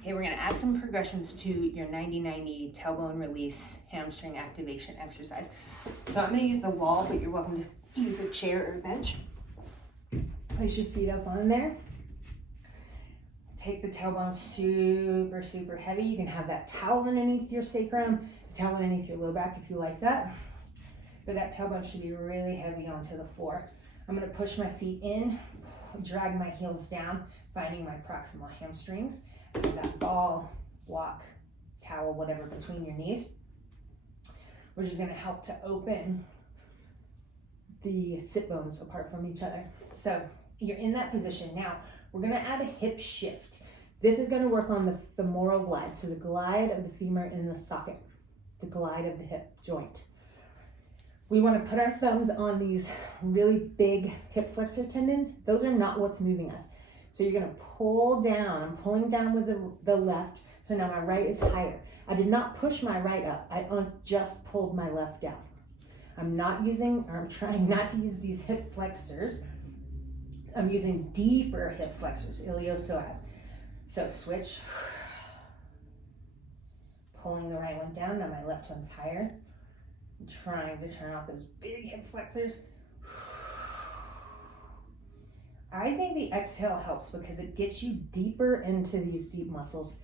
Okay, we're gonna add some progressions to your 90-90 tailbone release hamstring activation exercise. So I'm gonna use the wall, but you're welcome to use a chair or bench. Place your feet up on there. Take the tailbone super, super heavy. You can have that towel underneath your sacrum, the towel underneath your low back if you like that. But that tailbone should be really heavy onto the floor. I'm gonna push my feet in, drag my heels down, finding my proximal hamstrings. And that ball, block, towel, whatever, between your knees, which is gonna help to open the sit bones apart from each other. So you're in that position. Now, we're gonna add a hip shift. This is gonna work on the femoral glide, so the glide of the femur in the socket, the glide of the hip joint. We wanna put our thumbs on these really big hip flexor tendons. Those are not what's moving us. So you're gonna pull down. I'm pulling down with the left, so now my right is higher. I did not push my right up. I just pulled my left down. I'm trying not to use these hip flexors. I'm using deeper hip flexors, iliopsoas. So switch, pulling the right one down, now my left one's higher. I'm trying to turn off those big hip flexors. I think the exhale helps because it gets you deeper into these deep muscles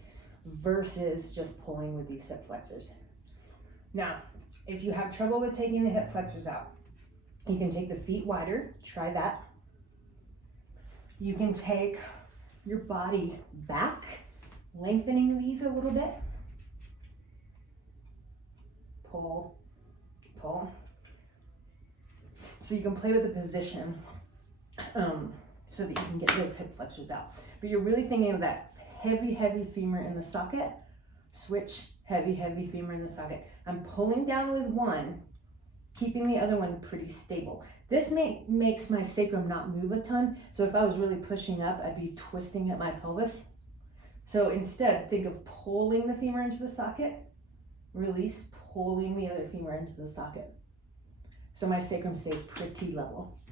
versus just pulling with these hip flexors. Now, if you have trouble with taking the hip flexors out, you can take the feet wider, try that. You can take your body back, lengthening these a little bit. Pull, pull. So you can play with the position so that you can get those hip flexors out. But you're really thinking of that heavy, heavy femur in the socket. Switch, heavy, heavy femur in the socket. I'm pulling down with one, keeping the other one pretty stable. This makes my sacrum not move a ton. So if I was really pushing up, I'd be twisting at my pelvis. So instead, think of pulling the femur into the socket, release, pulling the other femur into the socket. So my sacrum stays pretty level.